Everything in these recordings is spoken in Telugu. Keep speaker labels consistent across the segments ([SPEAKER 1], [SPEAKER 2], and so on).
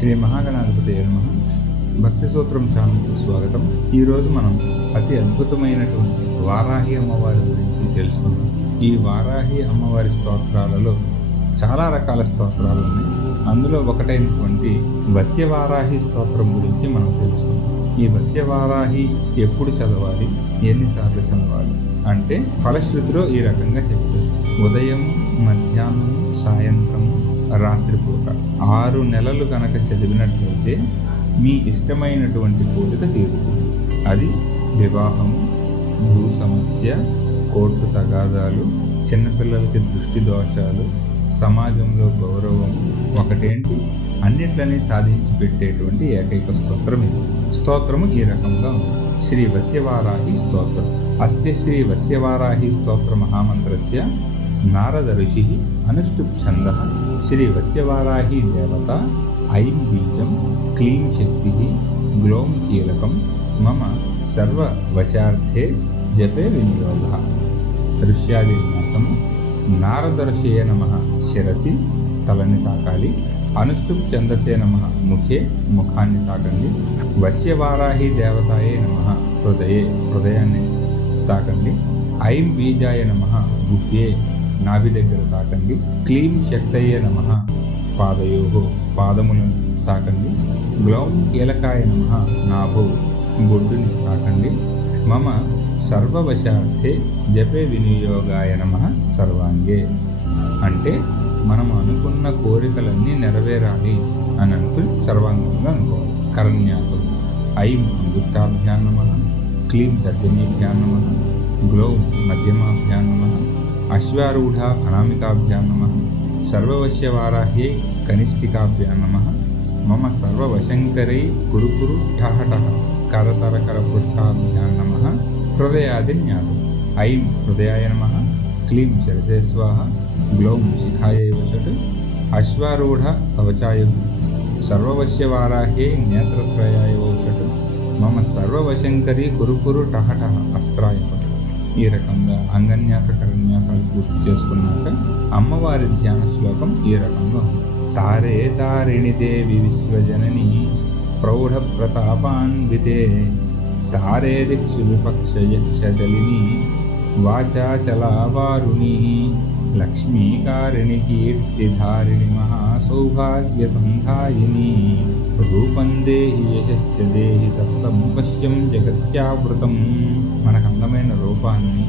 [SPEAKER 1] శ్రీ మహాగణాధిపతి నమ భక్తి సూత్రం ఛానల్కు స్వాగతం. ఈరోజు మనం అతి అద్భుతమైనటువంటి వారాహి అమ్మవారి గురించి తెలుసుకుందాం. ఈ వారాహి అమ్మవారి స్తోత్రాలలో చాలా రకాల స్తోత్రాలు ఉన్నాయి. అందులో ఒకటైనటువంటి వస్యవారాహి స్తోత్రం గురించి మనం తెలుసుకుందాం. ఈ వస్యవారాహి ఎప్పుడు చదవాలి? ఎన్నిసార్లు చదవాలి? అంటే ఫలశ్రుతిలో ఈ రకంగా చెప్తుంది. ఉదయం మధ్యాహ్నం సాయంత్రం రాత్రిపూట. ఆరు నెలలు కనుక చదివినట్లయితే మీ ఇష్టమైనటువంటి కోరిక తీరుతుంది. అది వివాహం భూ సమస్య కోర్టు తగాదాలు చిన్నపిల్లలకి దృష్టి దోషాలు సమాజంలో గౌరవం ఒకటేంటి? అన్నిట్లని సాధించి పెట్టేటువంటి ఏకైక స్తోత్రం ఇది. స్తోత్రము ఈ రకంగా ఉంది. శ్రీ వస్యవారాహి స్తోత్రం. అస్య శ్రీ వస్యవారాహి స్తోత్ర మహామంత్రస్య నారద ఋషి అనుష్టుప్ ఛంద శ్రీ వస్యవారాహి దేవత ఐం బీజం క్లీం శక్తి గ్లోం కీలకం మమ సర్వవశార్థే జపే వినియోగ ఋష్యాది విన్యాసము నారదర్శయ నమ శిరసి తలని తాకాలి అనుష్టుప్ ఛందసే నమ ముఖే ముఖాన్ని తాకండి వశ్యవారాహి దేవతాయే నమ హృదయే హృదయాన్ని తాకండి ఐం బీజాయ నమ గుహ్యే నాభి దగ్గర తాకండి. క్లీం శక్తయ్యే నమ. పాదయో. పాదములను తాకండి. గ్లౌం కీలకాయ నమ. నాభో. బొడ్డుని తాకండి. మమ సర్వవశార్థే జపే వినియోగాయ నమ సర్వాంగే. అంటే మనం అనుకున్న కోరికలన్నీ నెరవేరాలి అని అనుకుని సర్వాంగంగా అనుకోవాలి. కరణ్యాసం ఐం అంగుష్టాభ్యాం క్లీం తర్జనీభ్యాం నమ గ్లౌం అశ్వారూఢ అనామికాభ్యాం నమ. సర్వవశ్యవారాహ్యై కనిష్ఠికాభ్యాం నమ. మమ సర్వవశంకరై కురుకురు కురు ఠహ కరతరకర పృష్ఠాభ్యాం నమ హృదయాదిన్యాసం ఐం హృదయాయ నమ. క్లీం శిరసే స్వాహ. గ్లౌం శిఖాయై వషట్ అశ్వారూఢ కవచాయ సర్వవశ్యవారాహ్యై నేత్రత్రయాయ వషట్ మమ సర్వవశంకరి కురుకురు కురు అస్త్రాయ వషట్ ఈ రకంగా అంగన్యాస కరన్యాసాలు పూర్తి చేసుకున్నాక అమ్మవారి ధ్యాన శ్లోకం ఈ రకంగా ఉంది. తారే తారిణి దేవి విశ్వజనని ప్రౌఢ ప్రతాపాన్వితే తారే దిక్షు విపక్ష యక్షదలిని వాచాచలావారుణి. లక్ష్మీకారిణి కీర్తిధారిణి మహాసౌభాగ్య సంధాయిని రూపం దేహి యశస్య దేహి సప్తం పశ్యం జగత్యావృతం మనకు అందమైన రూపాన్ని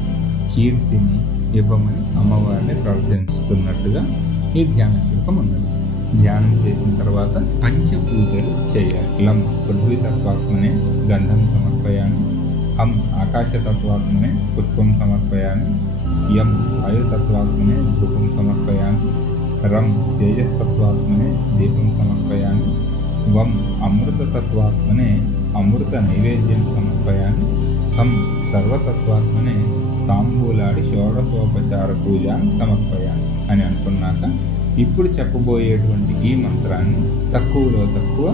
[SPEAKER 1] కీర్తిని ఇవ్వమని అమ్మవారిని ప్రార్థిస్తున్నట్టుగా ఈ ధ్యాన శ్లోకం ఉన్నది ధ్యానం చేసిన తర్వాత పంచపూజలు చేయాలి. లం పృథ్వీ తత్వాత్మనే గంధం సమర్పయాన్ని హం ఆకాశతత్వాత్మనే పుష్పం సమర్పయాన్ని యం వాయుతత్వాత్మనే ధూపం సమర్పయాన్ని రం తేజస్తత్వాత్మనే దీపం సమర్పయామి వం అమృతతత్వాత్మనే అమృత నైవేద్యం సమర్పయాన్ని సం సర్వతత్వాత్మనే తాంబూలాడి షోడశోపచార పూజ సమర్పయామి అని అనుకున్నాక ఇప్పుడు చెప్పబోయేటువంటి ఈ మంత్రాన్ని తక్కువలో తక్కువ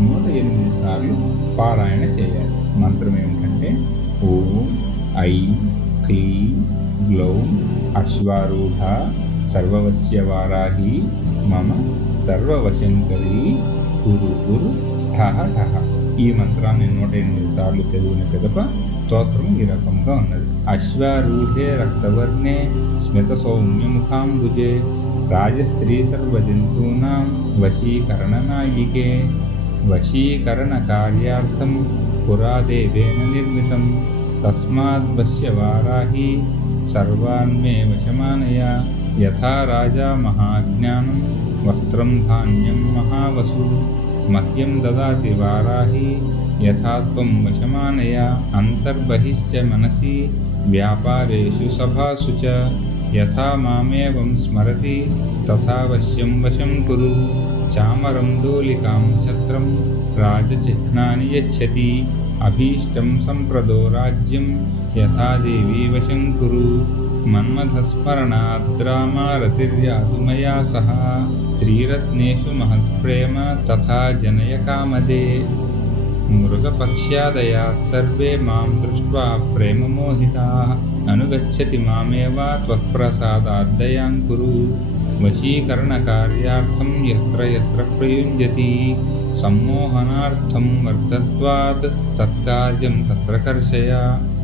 [SPEAKER 1] నూట ఎనిమిది సార్లు పారాయణ చేయాలి. మంత్రం ఏమిటంటే ఓం ఐ క్లీ గ్లౌం అశ్వారూఢ సర్వవశ్యవారాహి మమ సర్వవశంకరి గురు గురు ఠహ ఠహ. ఈ మంత్రాన్ని నూట ఎనిమిది సార్లు చదివిన పిదప స్తోత్రం ఈ రకంగా ఉన్నది. అశ్వారూఢే రక్తవర్ణే స్మిత సౌమ్యముఖాంబుజే రాజస్త్రీ సర్వజంతూనాం వశీకరణనాయికే వశీకరణ కార్యార్థం పురాదేవేన నిర్మితం. తస్మాద్వశ్య వారాహి सर्वान् मे वशमानया यथा राजा महाज्ञानं, वस्त्रं धान्यं महावसु। मह्यं ददाति वाराहि, यथा त्वं वशमानया अन्तर्बहिश्च मनसि, व्यापारेषु सभासु च। यथा मामेवं स्मरति तथावश्यं वशं कुरु। चामरं, दोलिकां, छत्रं, राजचिह्नानि यच्छति। అభీష్టం సంప్రదో రాజ్యం యథాదేవీ వశం కురు మన్మథస్మరణాద్రామారతిర్యాతు మయా సహ శ్రీరత్నేషు మహత్ప్రేమ తథా జనయ కామదే మృగపక్ష్యాదయా సర్వే మాం దృష్ట్వా ప్రేమమోహితాः అనుగచ్చతి మామేవ త్వత్ప్రసాదాద్దయాం కురు వశీకరణకార్యార్థం ఎత్ర ఎత్ర ప్రయుంజతి సమ్మోహనార్థం వర్తత్వాత్ తత్కార్యం తత్ర కర్షయ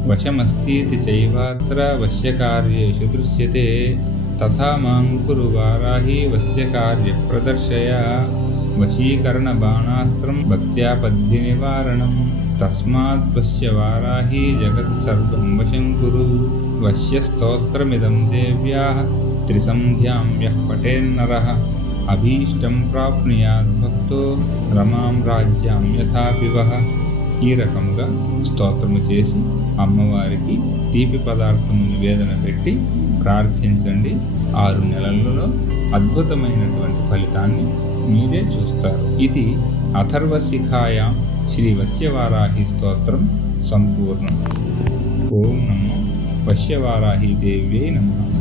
[SPEAKER 1] వశమస్तीति చైవాత్ర వశ్యకార్యేషు దృశ్యతే తథా మాం కురు వారాహి వశ్యకార్యప్రదర్శయ వశీకరణబాణాస్త్రం భక్త్యాపద్య నివారణం తస్మాత్ వశ్య వారాహి జగత్సర్వం వశం కురు వశ్యస్తోత్రమిదం దేవ్యాः త్రిసంధ్యాం యః అభీష్టం ప్రాప్నుయాద్ భక్తో రమాం రాజ్యాం యథాపివః ఈ రకంగా స్తోత్రము చేసి అమ్మవారికి తీపి పదార్థము నివేదన పెట్టి ప్రార్థించండి. ఆరు నెలలలో అద్భుతమైనటువంటి ఫలితాన్ని మీరే చూస్తారు. ఇది అథర్వశిఖాయాం శ్రీ వశ్యవారాహి స్తోత్రం సంపూర్ణం. ఓం నమో వశ్యవారాహి దేవ్యై నమః.